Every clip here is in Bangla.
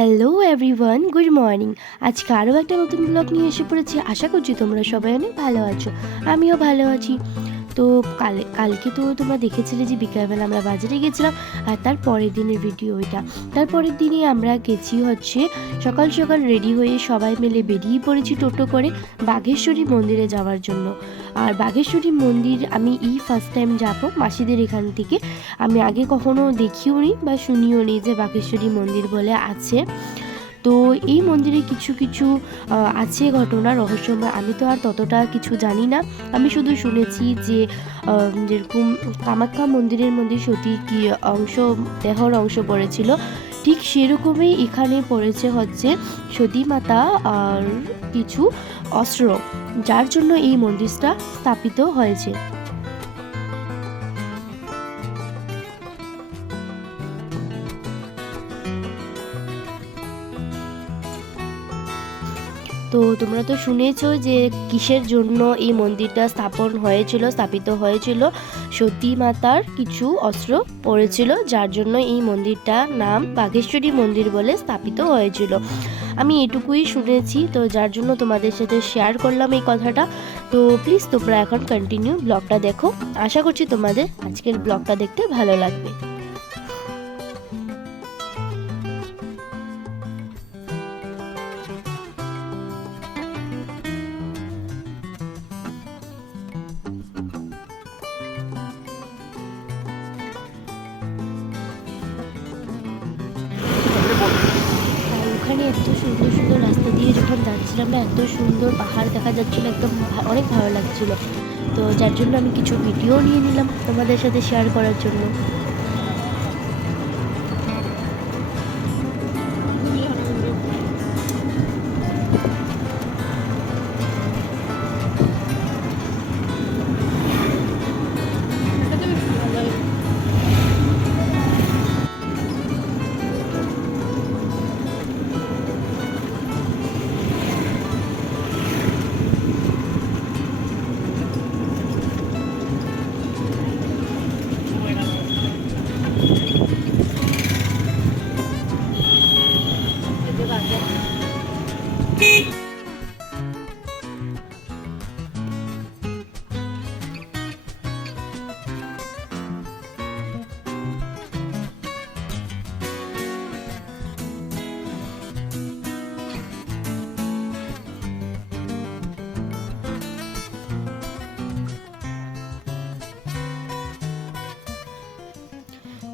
Hello everyone, good morning. আজকে আরও একটা নতুন ব্লগ নিয়ে এসে পড়েছি। আশা করছি তোমরা সবাই অনেক ভালো আছো, আমিও ভালো আছি। তো কালকে তো তোমরা দেখেছিলে যে বিকালবেলা আমরা বাজারে গেছিলাম, আর তার পরের দিনের ভিডিও এটা। তারপরের দিনে আমরা গেছি হচ্ছে সকাল সকাল রেডি হয়ে সবাই মিলে বেরিয়ে পড়েছি টোটো করে বাঘেশ্বরী মন্দিরে যাওয়ার জন্য। আর বাঘেশ্বরী মন্দির আমি ফার্স্ট টাইম যাব মাসিদের এখান থেকে। আমি আগে কখনো দেখিও নি বা শুনিও নি যে বাঘেশ্বরী মন্দির বলে আছে। তো এই মন্দিরে কিছু কিছু আছে ঘটনা রহস্যময়, আমি তো আর ততটা কিছু জানি না। আমি শুধু শুনেছি যে যেরকম কামাখ্যা মন্দিরের মধ্যে সতীর কি অংশ, দেহর অংশ পড়েছিল, ঠিক সেরকমই এখানে পড়েছে হচ্ছে সতী মাতা আর কিছু অস্ত্র, যার জন্য এই মন্দিরটা স্থাপিত হয়েছে। তো তোমরা তো শুনেছো যে কিসের জন্য এই মন্দিরটা স্থাপিত হয়েছিল। সতী মাতার কিছু অস্ত্র পড়েছিল, যার জন্য এই মন্দিরটার নাম বাঘেশ্বরী মন্দির বলে স্থাপিত হয়েছিল। আমি এটুকুই শুনেছি, তো যার জন্য তোমাদের সাথে শেয়ার করলাম এই কথাটা। তো প্লিজ তোমরা এখন কন্টিনিউ ব্লগটা দেখো। আশা করছি তোমাদের আজকের ব্লগটা দেখতে ভালো লাগবে। আর ওখানে এত সুন্দর সুন্দর রাস্তা দিয়ে যখন যাচ্ছিলাম না, এত সুন্দর পাহাড় দেখা যাচ্ছিলো, একদম অনেক ভালো লাগছিল। তো যার জন্য আমি কিছু ভিডিও নিয়ে নিলাম তোমাদের সাথে শেয়ার করার জন্য।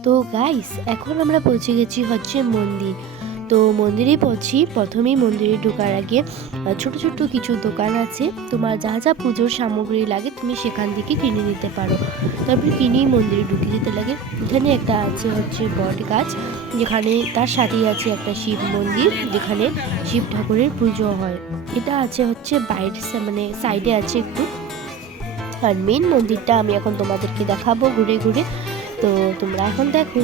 তো গাইস, এখন আমরা পৌঁছে গেছি হচ্ছে মন্দির। তো মন্দিরে পৌঁছি, প্রথমেই মন্দিরে ঢোকার আগে ছোট ছোট কিছু দোকান আছে, তোমার যা যা পুজোর সামগ্রী লাগে তুমি সেখান থেকে কিনে নিতে পারো। তারপর কিনেই মন্দিরে ঢুকে যেতে লাগে। এখানে একটা আছে হচ্ছে বট গাছ, যেখানে তার সাথেই আছে একটা শিব মন্দির, যেখানে শিব ঠাকুরের পুজো হয়। এটা আছে হচ্ছে বাইরে, মানে সাইডে আছে একটু। আর মেন মন্দিরটা আমি এখন তোমাদেরকে দেখাবো ঘুরে ঘুরে। তো তোমরা এখন দেখো।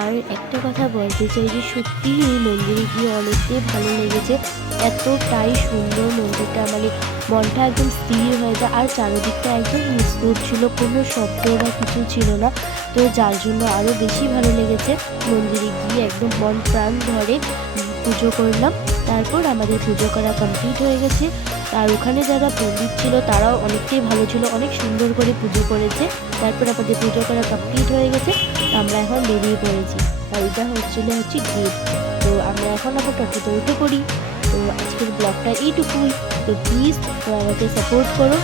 আর একটা কথা বলতে চাই যে সত্যি এই মন্দিরে গিয়ে অনেকটাই ভালো লেগেছে। এতটাই সুন্দর মন্দিরটা, মানে মনটা একদম স্থির হয়ে যায়। আর চারিদিকটা একদম নিস্তব্ধ ছিল, কোনো শব্দ বা কিছু ছিল না। তো যার জন্য আরও বেশি ভালো লেগেছে। মন্দিরে গিয়ে একদম মন প্রাণ ধরে পুজো করলাম। তারপর আমাদের পুজো করা কমপ্লিট হয়ে গেছে। আর ওখানে যারা পণ্ডিত ছিল তারাও অনেকটাই ভালো ছিল, অনেক সুন্দর করে পুজো করেছে। তারপর আমাদের পুজো করা কমপ্লিট হয়ে গেছে, তো আমরা এখন বেরিয়ে পড়েছি। আর এটা হচ্ছে গেট। তো আমরা এখন আবার টোটোতে উঠে পড়ি। তো আজকের ব্লগটা এইটুকুই। তো প্লিজ আমাকে সাপোর্ট করো।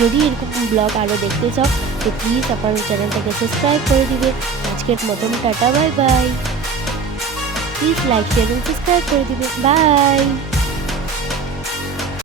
যদি এরকম ব্লগ আরও দেখতে চাও তো প্লিজ আমার চ্যানেলটাকে সাবস্ক্রাইব করে দিবে। আজকের মতন tata, bye bye. Please like share এবং সাবস্ক্রাইব করে দিবে। বাই।